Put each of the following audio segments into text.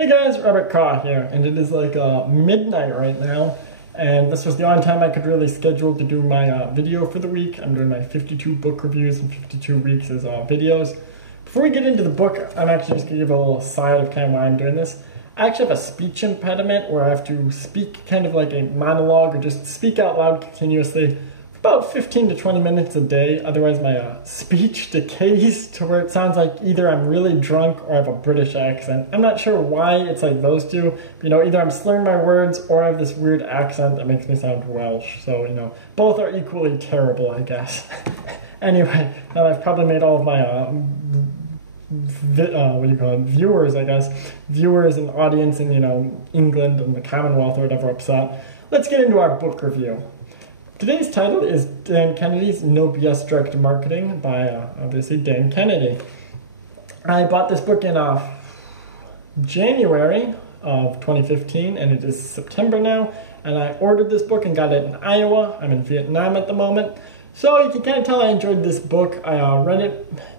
Hey guys, Robert Kaw here, and it is like midnight right now, and this was the only time I could really schedule to do my video for the week. I'm doing my 52 book reviews and 52 weeks as videos. Before we get into the book, I'm actually just going to give a little side of kind of why I'm doing this. I actually have a speech impediment where I have to speak kind of like a monologue or just speak out loud continuously for about 15 to 20 minutes a day. Otherwise my speech decays to where it sounds like either I'm really drunk or I have a British accent. I'm not sure why it's like those two. Either I'm slurring my words or I have this weird accent that makes me sound Welsh. So, both are equally terrible, I guess. Anyway, now I've probably made all of my viewers, I guess, viewers and audience in, England and the Commonwealth or whatever upset. Let's get into our book review. Today's title is Dan Kennedy's No BS Direct Marketing by, obviously, Dan Kennedy. I bought this book in January of 2015, and it is September now, and I ordered this book and got it in Iowa. I'm in Vietnam at the moment. So you can kind of tell I enjoyed this book. I read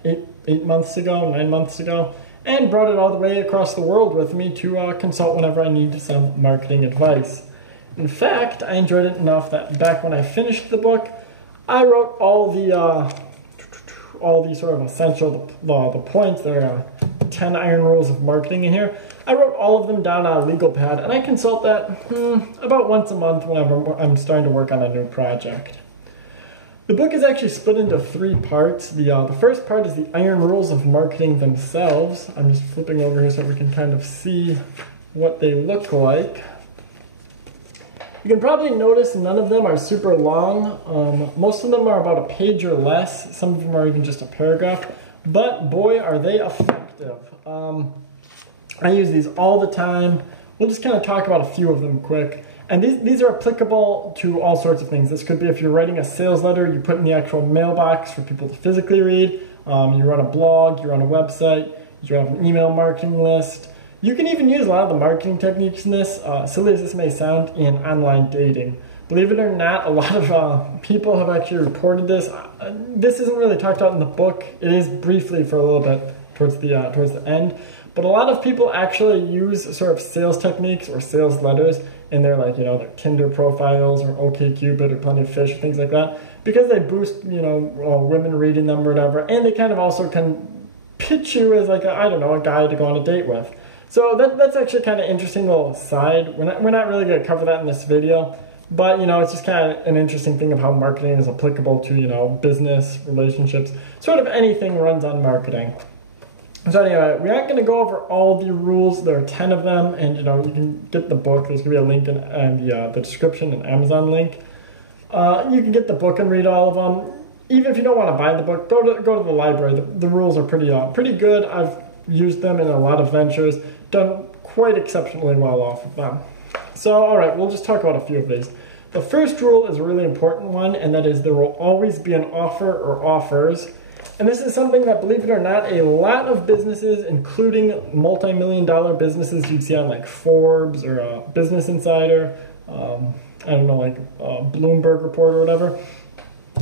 it 9 months ago, and brought it all the way across the world with me to consult whenever I need some marketing advice. In fact, I enjoyed it enough that back when I finished the book, I wrote all the sort of essential, the points. There are 10 iron rules of marketing in here. I wrote all of them down on a legal pad, and I consult that about once a month whenever I'm starting to work on a new project. The book is actually split into 3 parts. The first part is the iron rules of marketing themselves. I'm just flipping over here so we can kind of see what they look like. You can probably notice none of them are super long. Most of them are about a page or less. Some of them are even just a paragraph. But boy, are they effective. I use these all the time. We'll just kind of talk about a few of them quick. And these are applicable to all sorts of things. This could be if you're writing a sales letter, you put in the actual mailbox for people to physically read. You run a blog, you run a website, you have an email marketing list. You can even use a lot of the marketing techniques in this, silly as this may sound, in online dating. Believe it or not, a lot of people have actually reported this. This isn't really talked about in the book. It is briefly for a little bit towards the end. But a lot of people actually use sort of sales techniques or sales letters in their, their Tinder profiles or OkCupid or Plenty of Fish or things like that, because they boost, women reading them or whatever, and they kind of also can pitch you as like a guy to go on a date with. So that's actually kind of interesting little side. We're not really going to cover that in this video, but it's just kind of an interesting thing of how marketing is applicable to business, relationships, sort of anything runs on marketing. So anyway, we aren't going to go over all the rules. There are 10 of them, and you can get the book. There's going to be a link in the description, an Amazon link. You can get the book and read all of them. Even if you don't want to buy the book, go to the library. The rules are pretty good. I've used them in a lot of ventures, done quite exceptionally well off of them. So alright, we'll just talk about a few of these. The first rule is a really important one, and that is there will always be an offer or offers. And this is something that, believe it or not, a lot of businesses, including multi-million-dollar businesses you'd see on like Forbes or Business Insider, Bloomberg Report or whatever,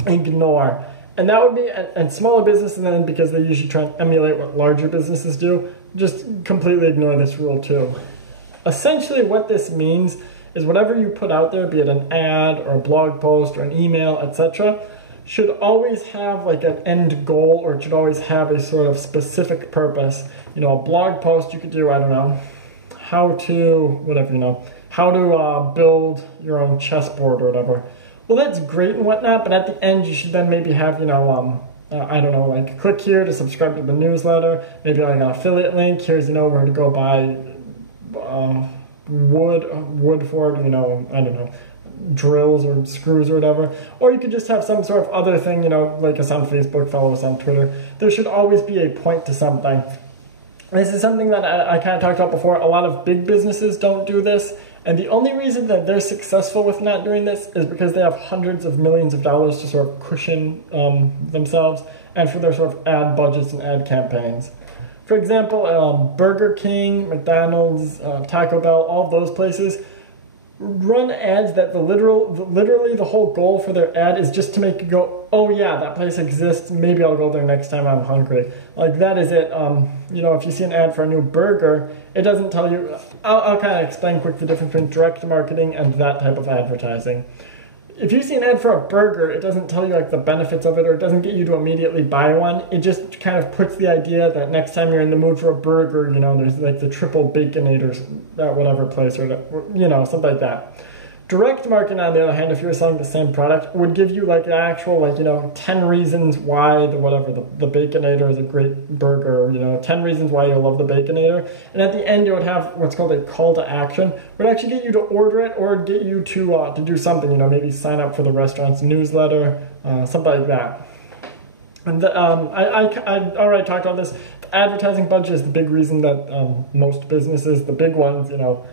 ignore. And that would be, and smaller businesses, then because they usually try and emulate what larger businesses do, just completely ignore this rule too. Essentially what this means is whatever you put out there, be it an ad or a blog post or an email, etc., should always have like an end goal, or it should always have a sort of specific purpose. A blog post you could do, how to build your own chessboard or whatever. Well, that's great and whatnot, but at the end you should then maybe have, click here to subscribe to the newsletter, maybe like an affiliate link. Here's, where to go buy wood for, drills or screws or whatever. Or you could just have some sort of other thing, like us on Facebook, follow us on Twitter. There should always be a point to something. This is something that I kind of talked about before. A lot of big businesses don't do this. And the only reason that they're successful with not doing this is because they have hundreds of millions of dollars to sort of cushion themselves and for their sort of ad budgets and ad campaigns. For example, Burger King, McDonald's, Taco Bell, all those places, run ads that literally the whole goal for their ad is just to make you go, oh yeah, that place exists, maybe I'll go there next time I'm hungry. Like, that is it. You know, if you see an ad for a new burger, it doesn't tell you, I'll kind of explain quick the difference between direct marketing and that type of advertising. If you see an ad for a burger, it doesn't tell you like the benefits of it, or it doesn't get you to immediately buy one. It just kind of puts the idea that next time you're in the mood for a burger, you know, there's like the triple baconators at whatever place, or you know, something like that. Direct marketing, on the other hand, if you were selling the same product, would give you like an actual, like, you know, 10 reasons why the Baconator is a great burger, you know, 10 reasons why you'll love the Baconator. And at the end, it would have what's called a call to action, would actually get you to order it or get you to do something, you know, maybe sign up for the restaurant's newsletter, something like that. And I already talked about this. The advertising budget is the big reason that most businesses, the big ones, you know,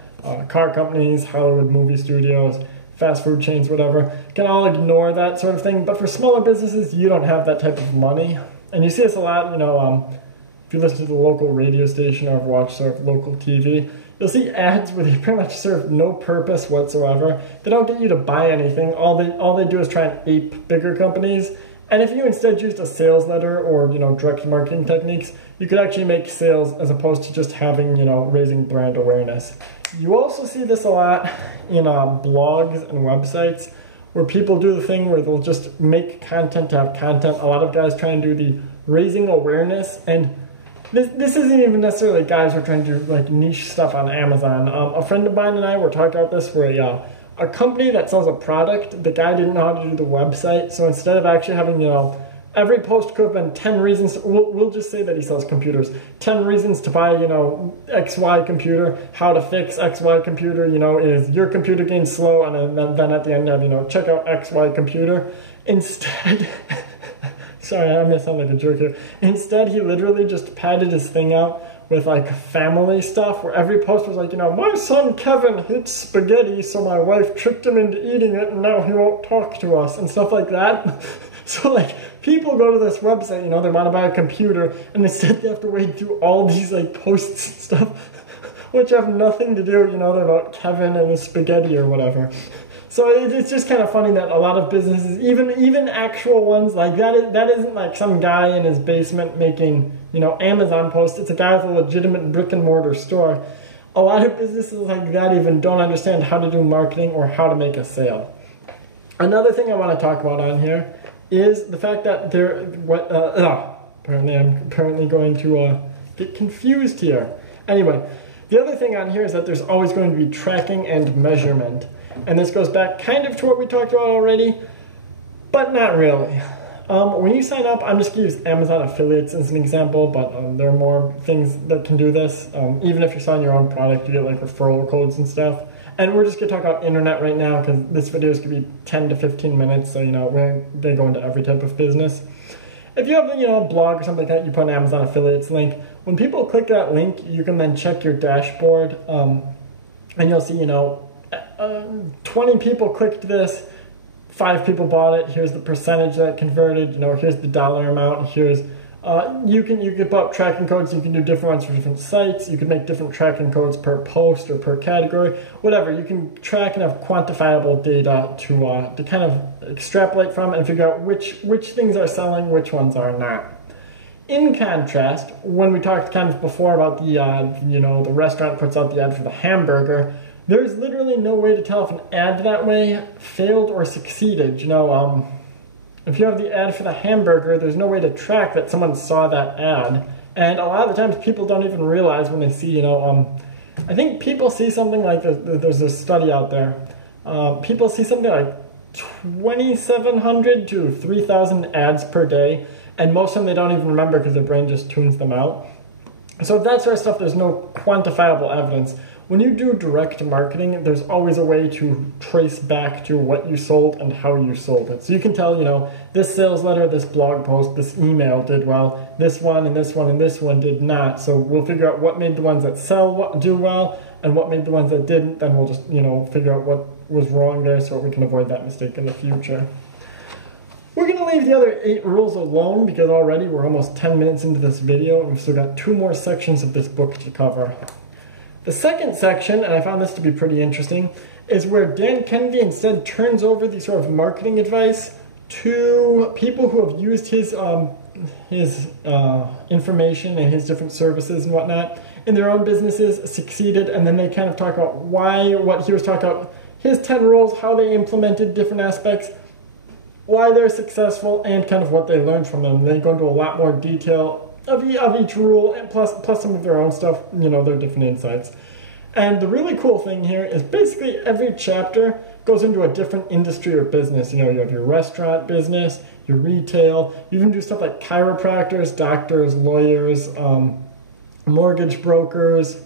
car companies, Hollywood movie studios, fast food chains, whatever, can all ignore that sort of thing. But for smaller businesses, you don't have that type of money. And you see this a lot, you know, if you listen to the local radio station or watch sort of local TV, you'll see ads where they pretty much serve no purpose whatsoever. They don't get you to buy anything. All they do is try and ape bigger companies. And if you instead used a sales letter or, you know, direct marketing techniques, you could actually make sales as opposed to just having, you know, raising brand awareness. You also see this a lot in blogs and websites where people do the thing where they'll just make content to have content. A lot of guys try and do the raising awareness, and this isn't even necessarily guys who are trying to do like niche stuff on Amazon. A friend of mine and I were talking about this where a company that sells a product, the guy didn't know how to do the website, so instead of actually having, you know, every post could have been 10 reasons, we'll just say that he sells computers, 10 reasons to buy, you know, XY computer, how to fix XY computer, you know, is your computer getting slow, and then at the end have, you know, check out XY computer. Instead, sorry, I may sound like a jerk here. Instead, he literally just padded his thing out with like family stuff, where every post was like, you know, my son Kevin hits spaghetti, so my wife tricked him into eating it, and now he won't talk to us, and stuff like that. So like, people go to this website, you know, they want to buy a computer, and instead they have to wade through all these like posts and stuff, which have nothing to do, you know, they're about Kevin and his spaghetti or whatever. So it's just kind of funny that a lot of businesses, even actual ones like that isn't like some guy in his basement making, you know, Amazon posts. It's a guy with a legitimate brick and mortar store. A lot of businesses like that even don't understand how to do marketing or how to make a sale. Another thing I want to talk about on here is the fact that apparently I'm going to get confused here. Anyway, the other thing on here is that there's always going to be tracking and measurement. And this goes back kind of to what we talked about already, but not really. When you sign up, I'm just going to use Amazon affiliates as an example, but there are more things that can do this. Even if you're selling your own product, you get like referral codes and stuff. And we're just going to talk about internet right now because this video is going to be 10 to 15 minutes, so, you know, they go into every type of business. If you have, you know, a blog or something like that, you put an Amazon affiliates link. When people click that link, you can then check your dashboard, and you'll see, you know, 20 people clicked this, 5 people bought it, here's the percentage that converted, you know, here's the dollar amount, here's, you can put up tracking codes, you can do different ones for different sites, you can make different tracking codes per post or per category, whatever, you can track and have quantifiable data to kind of extrapolate from and figure out which things are selling, which ones are not. In contrast, when we talked kind of before about the, you know, the restaurant puts out the ad for the hamburger, there's literally no way to tell if an ad that way failed or succeeded. You know, if you have the ad for the hamburger, there's no way to track that someone saw that ad. And a lot of the times people don't even realize when they see, you know, I think people see something like, there's a study out there. People see something like 2,700 to 3,000 ads per day. And most of them they don't even remember because their brain just tunes them out. So that sort of stuff, there's no quantifiable evidence. When you do direct marketing, there's always a way to trace back to what you sold and how you sold it. So you can tell, you know, this sales letter, this blog post, this email did well, this one and this one and this one did not. So we'll figure out what made the ones that do well and what made the ones that didn't. Then we'll just, you know, figure out what was wrong there so we can avoid that mistake in the future. We're going to leave the other 8 rules alone because already we're almost 10 minutes into this video and we've still got 2 more sections of this book to cover. The second section, and I found this to be pretty interesting, is where Dan Kennedy instead turns over the sort of marketing advice to people who have used his information and his different services and whatnot in their own businesses, succeeded, and then they kind of talk about what he was talking about, his 10 rules, how they implemented different aspects, why they're successful, and kind of what they learned from them. They go into a lot more detail of each rule, and plus some of their own stuff, their different insights. And the really cool thing here is basically every chapter goes into a different industry or business. You have your restaurant business, your retail, you even do stuff like chiropractors, doctors, lawyers, mortgage brokers,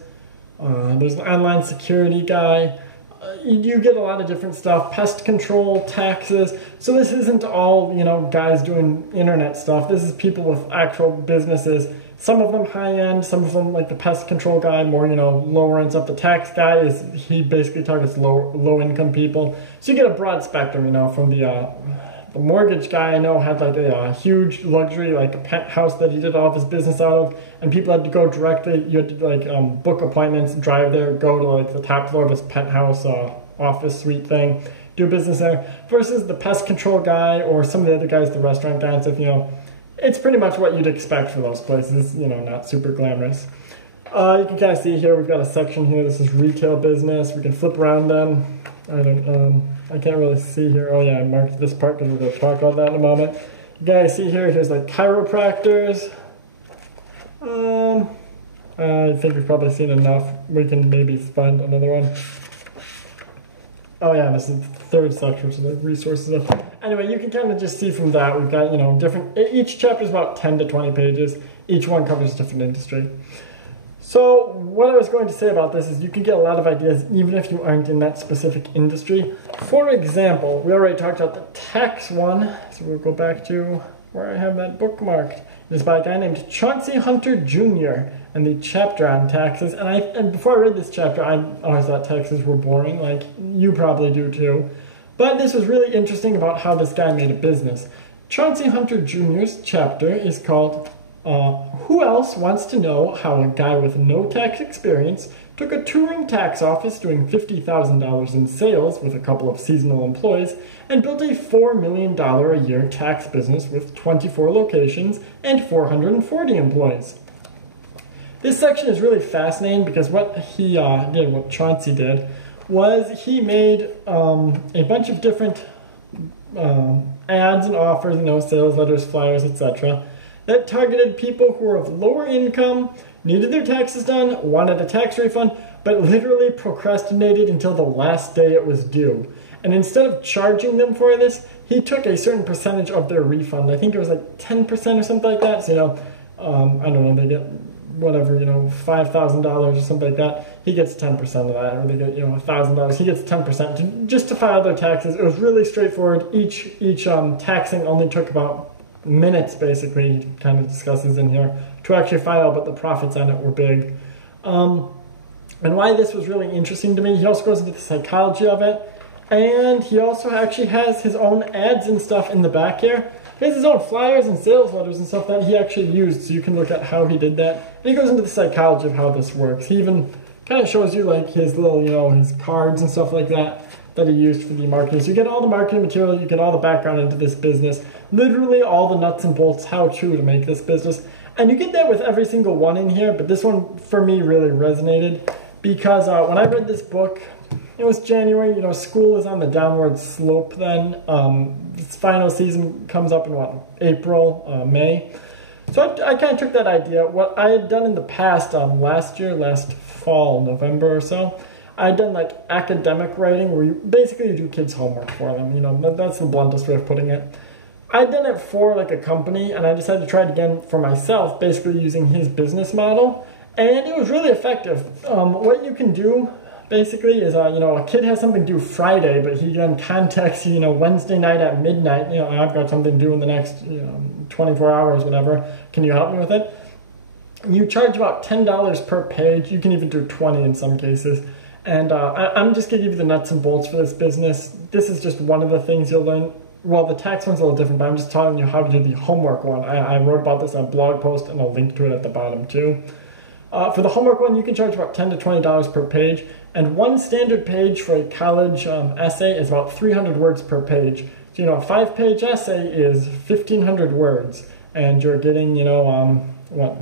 there's an online security guy. You get a lot of different stuff, pest control, taxes. So this isn't all, guys doing internet stuff. This is people with actual businesses. Some of them high-end, some of them like the pest control guy, more, lower ends up. The tax guy he basically targets low-income people. So you get a broad spectrum, from the mortgage guy I know had like a huge luxury, like a penthouse that he did all of his business out of, and people had to go directly, you had to like book appointments, drive there, go to like the top floor of his penthouse office suite thing, do business there, versus the pest control guy or some of the other guys, the restaurant guys, if it's pretty much what you'd expect for those places, not super glamorous. You can kind of see here, we've got a section here, this is retail business. We can flip around them. I can't really see here. Oh yeah, I marked this part because we're going to talk about that in a moment. You guys see here, here's like chiropractors. I think we've probably seen enough. We can maybe find another one. Oh yeah, this is the third section, so the resources. Anyway, you can kind of just see from that, we've got, different, each chapter is about 10 to 20 pages. Each one covers a different industry. So what I was going to say about this is you can get a lot of ideas even if you aren't in that specific industry. For example, we already talked about the tax one, so we'll go back to where I have that bookmarked. It is by a guy named Chauncey Hunter Jr. and the chapter on taxes. And before I read this chapter, I always thought taxes were boring, like you probably do too. But this was really interesting about how this guy made a business. Chauncey Hunter Jr.'s chapter is called Who Else Wants to Know How a Guy with No Tax Experience Took a Touring Tax Office doing $50,000 in sales with a couple of seasonal employees and built a $4 million a year tax business with 24 locations and 440 employees. This section is really fascinating because what he did, what Chauncey did, was he made a bunch of different ads and offers, sales letters, flyers, etc., that targeted people who were of lower income, needed their taxes done, wanted a tax refund, but literally procrastinated until the last day it was due. And instead of charging them for this, he took a certain percentage of their refund. I think it was like 10% or something like that. So, I don't know, they get whatever, $5,000 or something like that. He gets 10% of that, or they get, $1,000. He gets 10% just to file their taxes. It was really straightforward. Each taxing only took about minutes, basically, he kind of discusses in here, to actually file, but the profits on it were big. And why this was really interesting to me, he also goes into the psychology of it, and he also actually has his own ads and stuff in the back here. He has his own flyers and sales letters and stuff that he actually used, so you can look at how he did that. And he goes into the psychology of how this works. He even kind of shows you like his little, his cards and stuff like that he used for the marketing. So you get all the marketing material, you get all the background into this business, literally all the nuts and bolts, how-to to make this business. And you get that with every single one in here, but this one for me really resonated because when I read this book, it was January, school is on the downward slope then. Its final season comes up in April, May. So I kind of took that idea. What I had done in the past, last fall, November or so, I'd done like academic writing where you basically do kids' homework for them. That's the bluntest way of putting it. I'd done it for like a company, and I decided to try it again for myself, basically using his business model, and it was really effective. What you can do basically is, a kid has something due Friday, but he then contacts you, Wednesday night at midnight, I've got something due in the next 24 hours, whatever. Can you help me with it? You charge about $10 per page. You can even do 20 in some cases. And I'm just going to give you the nuts and bolts for this business. This is just one of the things you'll learn. Well, the tax one's a little different, but I'm just telling you how to do the homework one. I wrote about this on a blog post, and I'll link to it at the bottom too. For the homework one, you can charge about $10 to $20 per page, and one standard page for a college essay is about 300 words per page. So, a 5-page essay is 1,500 words, and you're getting, what,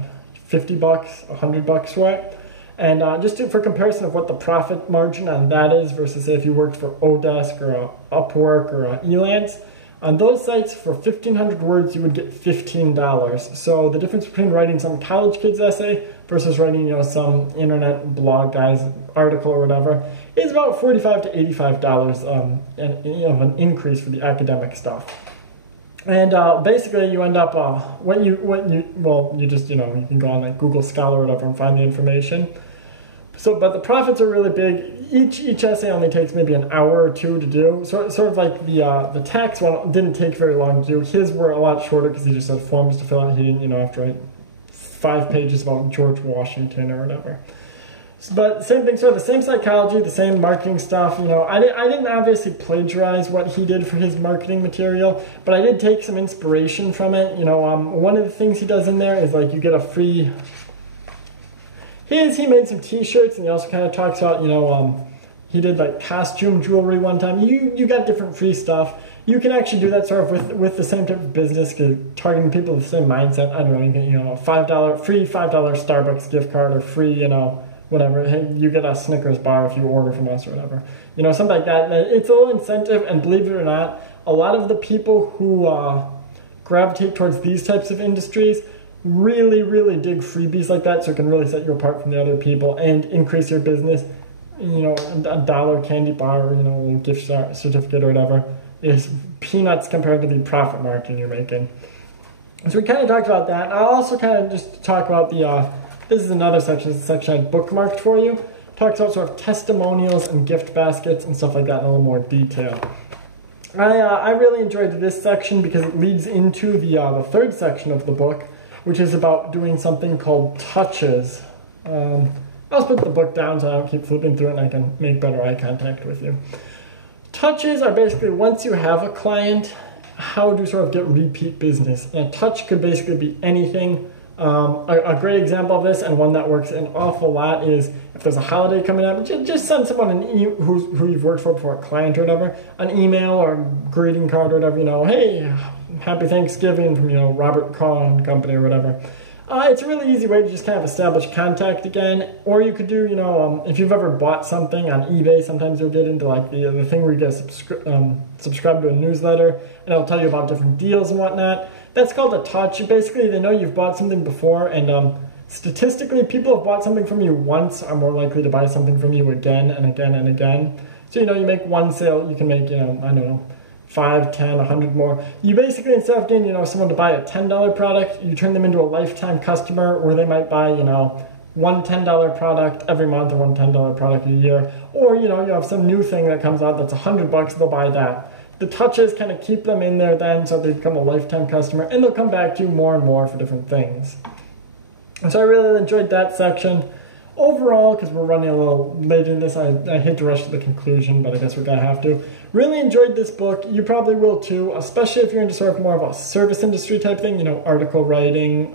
$50, $100 for it. And for comparison of what the profit margin on that is versus say if you worked for Odesk or Upwork or Elance, on those sites for 1,500 words you would get $15. So the difference between writing some college kid's essay versus writing some internet blog guy's article or whatever is about $45 to $85 an increase for the academic stuff. And basically you end up, you can go on like Google Scholar or whatever and find the information. But the profits are really big. Each essay only takes maybe an hour or two to do. Sort of like the tax one didn't take very long to do. His were a lot shorter because he just had forms to fill out. He didn't, have to write 5 pages about George Washington or whatever. But same thing, sort of the same psychology, the same marketing stuff. I didn't obviously plagiarize what he did for his marketing material, but I did take some inspiration from it. One of the things he does in there is like you get a free. He made some T-shirts, and he also kind of talks about he did like costume jewelry one time. You got different free stuff. You can actually do that sort of with the same type of business, targeting people with the same mindset. I don't know, you get a $5 Starbucks gift card or free whatever. Hey, you get a Snickers bar if you order from us or whatever. Something like that. It's a little incentive, and believe it or not, a lot of the people who gravitate towards these types of industries really, really dig freebies like that, so it can really set you apart from the other people and increase your business. A $1 candy bar or, a little gift certificate or whatever is peanuts compared to the profit margin you're making. So we kind of talked about that. I'll also kind of just talk about this is another section, it's a section I bookmarked for you. Talks about sort of testimonials and gift baskets and stuff like that in a little more detail. I really enjoyed this section because it leads into the third section of the book, which is about doing something called touches. I'll put the book down so I don't keep flipping through it and I can make better eye contact with you. Touches are basically once you have a client, how to sort of get repeat business. And a touch could basically be anything. A great example of this, and one that works an awful lot, is if there's a holiday coming up, just send someone who you've worked for before, a client or whatever, an email or a greeting card or whatever, hey, happy Thanksgiving from, Robert Kahn Company or whatever. It's a really easy way to just kind of establish contact again. Or you could do, if you've ever bought something on eBay, sometimes you'll get into like the thing where you get subscribe to a newsletter, and it'll tell you about different deals and whatnot. That's called a touch. Basically, they know you've bought something before, and statistically, people who have bought something from you once are more likely to buy something from you again and again and again. So, you make one sale, you can make, I don't know, 5, 10, 100 more. You basically, instead of getting, someone to buy a $10 product, you turn them into a lifetime customer where they might buy, one $10 product every month or one $10 product a year. Or, you have some new thing that comes out that's $100, they'll buy that. The touches kind of keep them in there then, so they become a lifetime customer, and they'll come back to you more and more for different things. And so I really enjoyed that section. Overall, because we're running a little late in this, I hate to rush to the conclusion, but I guess we're going to have to. Really enjoyed this book. You probably will too, especially if you're into sort of more of a service industry type thing, article writing.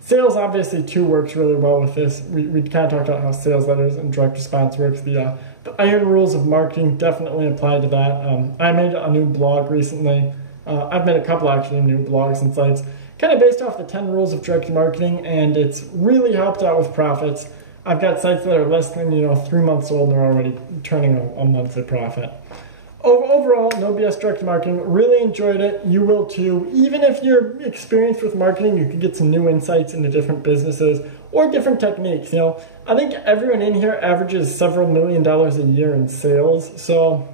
Sales obviously too works really well with this. We kind of talked about how sales letters and direct response works. The iron rules of marketing definitely apply to that. I made a new blog recently. I've made a couple actually new blogs and sites, kind of based off the 10 rules of direct marketing, and it's really helped out with profits. I've got sites that are less than 3 months old and they're already turning a monthly profit. Overall, no BS direct marketing, really enjoyed it. You will too. Even if you're experienced with marketing, you can get some new insights into different businesses or different techniques. I think everyone in here averages several $1 million a year in sales. So,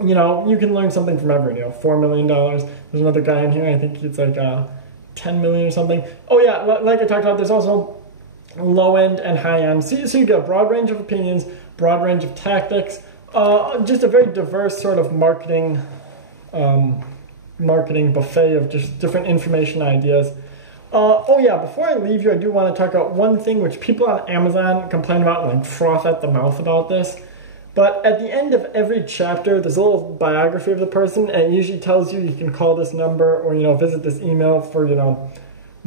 you can learn something from everyone. $4 million. There's another guy in here, I think it's like 10 million or something. Oh yeah, like I talked about, there's also low end and high end. So you get a broad range of opinions, broad range of tactics, just a very diverse sort of marketing buffet of just different information ideas. Oh yeah, before I leave you, I do want to talk about one thing which people on Amazon complain about and like froth at the mouth about this. But at the end of every chapter, there's a little biography of the person, and it usually tells you you can call this number or, visit this email for,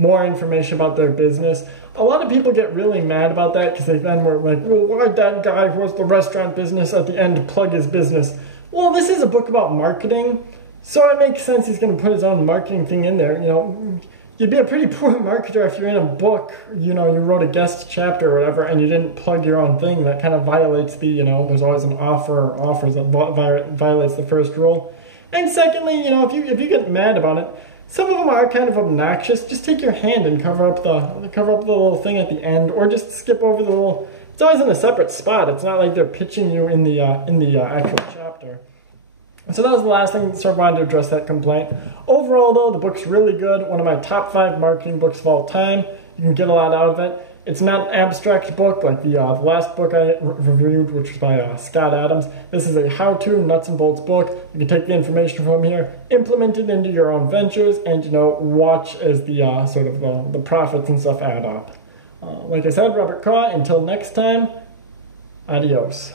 more information about their business. A lot of people get really mad about that because they then were like, well, why'd that guy who has the restaurant business at the end plug his business? Well, this is a book about marketing, so it makes sense he's going to put his own marketing thing in there. You know, you'd be a pretty poor marketer if you're in a book, you know, you wrote a guest chapter or whatever, and you didn't plug your own thing. That kind of violates the, you know, there's always an offer or offers that violates the first rule. And secondly, you know, if you get mad about it, some of them are kind of obnoxious. Just take your hand and cover up the little thing at the end, or just skip over the little. It's always in a separate spot. It's not like they're pitching you in the actual chapter. So that was the last thing. So I wanted to address that complaint. Overall, though, the book's really good. One of my top 5 marketing books of all time. You can get a lot out of it. It's not an abstract book like the last book I reviewed, which was by Scott Adams. This is a how-to, nuts and bolts book. You can take the information from here, implement it into your own ventures, and, you know, watch as the sort of the profits and stuff add up. Like I said, Robert Kaw. Until next time, adios.